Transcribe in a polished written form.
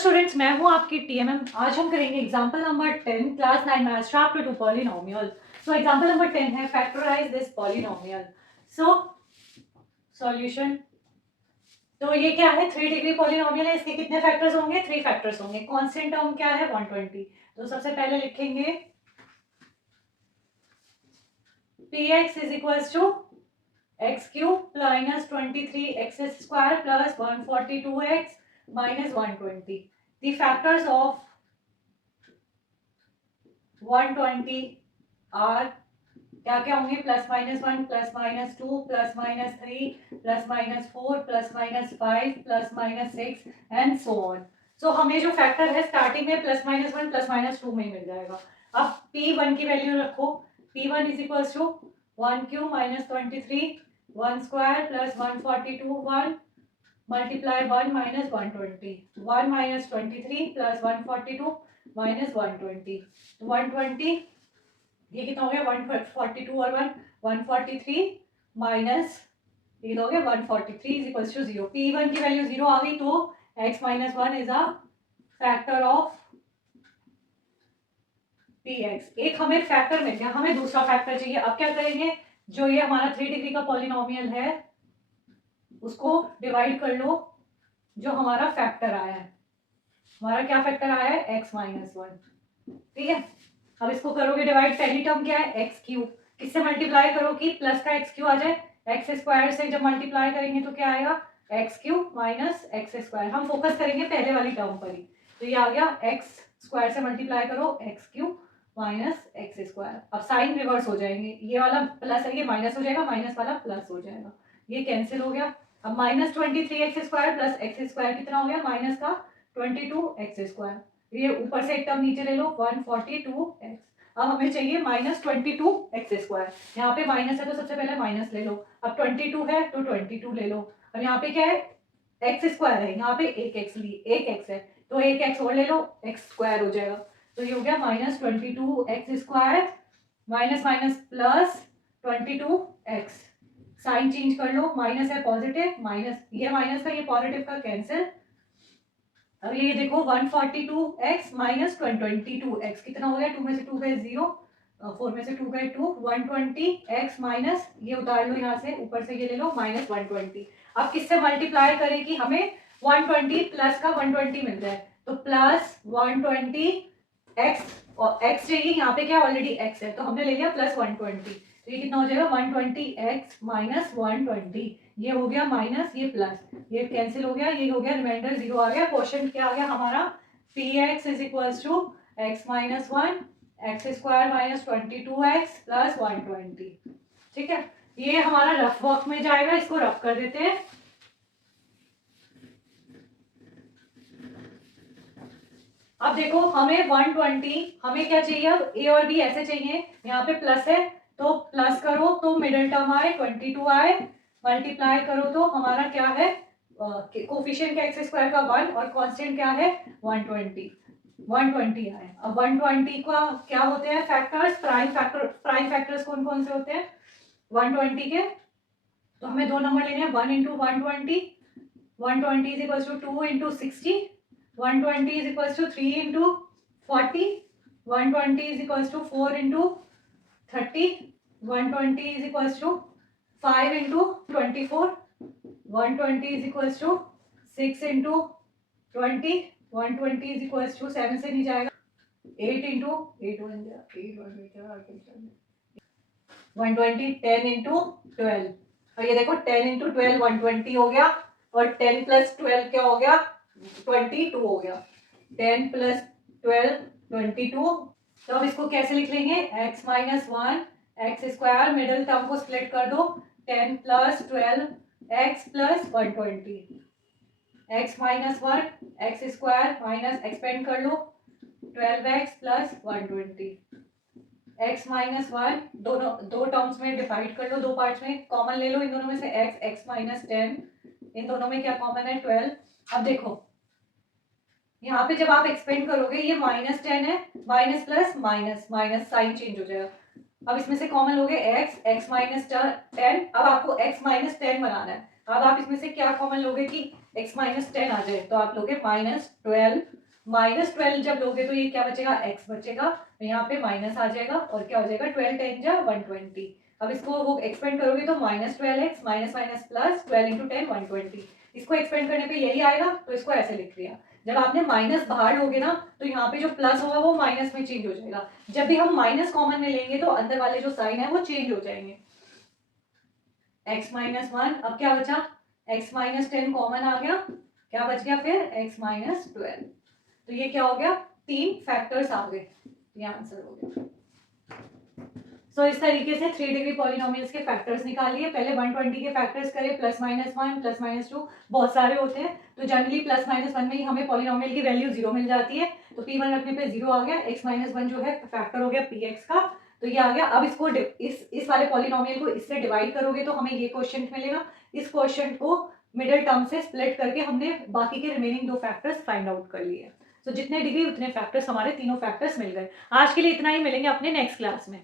Students, मैं हूँ आपकी टीएमएम। आज हम करेंगे example number 10 class 9 maths chapter 2 polynomial. So example number 10 है factorise this polynomial. So solution, तो ये क्या है, 3 डिग्री पॉलिनोमियल है। इसके कितने फैक्टर्स होंगे? 3 फैक्टर्स होंगे। कांस्टेंट टर्म क्या है? 120। तो सबसे पहले लिखेंगे px is equals to x cube minus 23 x square plus 142x minus 120. The factors of 120 are क्या क्या होंगे? Plus minus 1 plus minus 2 plus minus 3 plus minus 4 plus minus 5 plus minus 6 and so on. So हमें जो factor है starting में plus minus 1 plus minus 2 में मिल जाएगा। अब P1 की वैल्यू रखो। P1 is equals to 1 cube minus 23 1 square plus 142 1 multiply 1 minus 120 1 minus 23 plus 142 minus 120 120 ये कितना हो गया? 142 और 1 143 माइनस ये हो गया 143 इज इक्वल्स टू 0। P1 की वैल्यू 0 आ गई तो x minus 1 is a factor of px। एक हमें फैक्टर मिल गया, हमें दूसरा फैक्टर चाहिए। अब क्या करेंगे? जो ये हमारा 3 डिग्री का पॉलिनोमियल है उसको डिवाइड कर लो। जो हमारा फैक्टर आया है, हमारा क्या फैक्टर आया है? x minus 1। ठीक है, अब इसको करोगे डिवाइड। पहली टर्म क्या है? X cube. किससे मल्टीप्लाई करो कि प्लस का एक्स क्यूब आ जाए? एक्स स्क्वायर से जब मल्टीप्लाई करेंगे तो क्या आएगा? X cube minus x square. हम फोकस करेंगे पहले वाली टर्म पर ही। तो ये आ गया एक्स स्क्वायर से मल्टीप्लाई करो x cube minus x square. अब साइन रिवर्स हो जाएंगे, ये वाला प्लस है ये माइनस हो जाएगा, माइनस वाला प्लस हो जाएगा, ये कैंसिल हो गया। अब minus 23 x square plus x square कितना हो गया? माइनस का 22 एक्स स्क्वायर। ये ऊपर से एक टर्म नीचे ले लो 142x। अब हमें चाहिए माइनस 22x स्क्वायर। यहाँ पे माइनस है तो सबसे पहले माइनस ले लो। अब 22 है तो 22 ले लो। अब यहाँ पे क्या है? एक्स स्क्वायर है, यहाँ पे एक एक्स है तो एक एक्स और ले लो, एक्स स्क्वायर हो जाएगा। तो ये हो गया minus 22x square minus minus plus 22x। Sign change कर लो, माइनस है पॉजिटिव, माइनस ये माइनस का ये पॉजिटिव का कैंसिल। अब ये देखो 142x माइनस 22x कितना हो गया? 2 में से 2 गए 0, 4 में से 2 गए 2, 120x माइनस ये उतार लो यहाँ से, ऊपर से ये ले लो माइनस 120। अब किससे मल्टीप्लाई करें कि हमें 120 प्लस का 120 मिल जाए? तो प्लस 120x और x चाहिए, यहाँ पे क्या ऑलरेडी x है तो हमने ले लिया प्लस 120। तो ये कितना हो जाएगा? 120x minus 120। ये हो गया माइनस ये प्लस, ये कैंसिल हो गया, ये हो गया रिमाइंडर 0 आ गया। क्वेश्चन क्या आ गया हमारा? px is equals to x minus 1 x square minus 22x plus 120। ठीक है, ये हमारा रफ वर्क में जाएगा, इसको रफ कर देते हैं। अब देखो हमें 120 हमें क्या चाहिए? अब a और b ऐसे चाहिए, यहाँ पे प्लस है तो प्लस करो तो मिडिल टर्म आए 22 आए, मल्टीप्लाई करो तो हमारा क्या है? कोफिशिएंट का एक्स स्क्वायर का 1 और कांस्टेंट क्या है? 120 आए। अब 120 का क्या होते हैं फैक्टर्स? प्राइम फैक्टर्स कौन कौन से होते हैं 120 के? तो हमें दो नंबर लेने हैं, 1 into 120 is equal to 2 into 60, 120 is equals to 3 into 40, 120 is equals to 4 into 30, 120 is equals to 5 into 24, 120 is equals to 6 into 20, 120 is equals to 7 से नहीं जाएगा, 8 into 120, 10 into 12। और ये देखो 10 into 12 120 हो गया और 10 plus 12 क्या हो गया? 22 हो गया। 10 प्लस 12 22। तो अब इसको कैसे लिख लेंगे? x minus 1 x square, middle term को स्प्लिट कर दो, 10 plus 12 x plus 120, x minus 1 x square minus expand कर लो 12x प्लस 120, x माइनस 1 दोनों दो टर्म्स में डिवाइड कर लो, दो पार्ट्स में कॉमन ले लो इन दोनों में से x माइनस 10, इन दोनों में क्या कॉमन है? 12। अब देखो यहाँ पे जब आप एक्सपेंड करोगे ये माइनस 10 है, minus plus minus minus sign change हो जाएगा। अब इसमें से कॉमन लोगे x माइनस 10। अब आपको x माइनस 10 बनाना है। अब आप इसमें से क्या कॉमन लोगे कि x माइनस 10 आ जाए तो आप लोगे -12। -12 जब लोगे तो ये क्या बचेगा, x बचेगा, तो यहाँ पे माइनस आ जाएगा और क्या हो जाएगा 12 10 जा 120। अब इसको वो एक्सपेंड करोगे तो -12x minus minus plus 12 into 10 120। इसको एक्सपेंड करने पे यही आएगा, तो इसको ऐसे लिख दिया। जब आपने माइनस बाहर लोगे ना तो यहाँ पे जो प्लस होगा वो माइनस में चेंज हो जाएगा। जब भी हम माइनस कॉमन में लेंगे तो अंदर वाले जो साइन है वो चेंज हो जाएंगे। x माइनस 1, अब क्या बचा, x माइनस 10 कॉमन आ गया, क्या बच गया फिर x माइनस 12। तो ये क्या हो गया, 3 फैक्टर्स आ गए, ये आंसर हो गया। सो इस तरीके से 3 डिग्री पॉलिनोमियल्स के फैक्टर्स निकाल लिए। पहले 120 के फैक्टर्स करे, +-1 +-2 बहुत सारे होते हैं, तो जनरली +-1 में ही हमें पॉलिनोमियल की वैल्यू 0 मिल जाती है, तो p1 रखने पे 0 आ गया। x-1 जो है फैक्टर हो गया px का, तो ये आ गया। अब इसको इस वाले पॉलिनोमियल को इससे डिवाइड करोगे तो हमें ये क्वेश्चन मिलेगा। इस क्वेश्चन को मिडिल टर्म से स्प्लिट करके हमने बाकी के रिमेनिंग 2 फैक्टर्स फाइंड आउट कर लिए। तो जितने डिग्री उतने फैक्टर्स, हमारे तीनों फैक्टर्स मिल गए। आज के लिए इतना ही, मिलेंगे अपने नेक्स्ट क्लास में।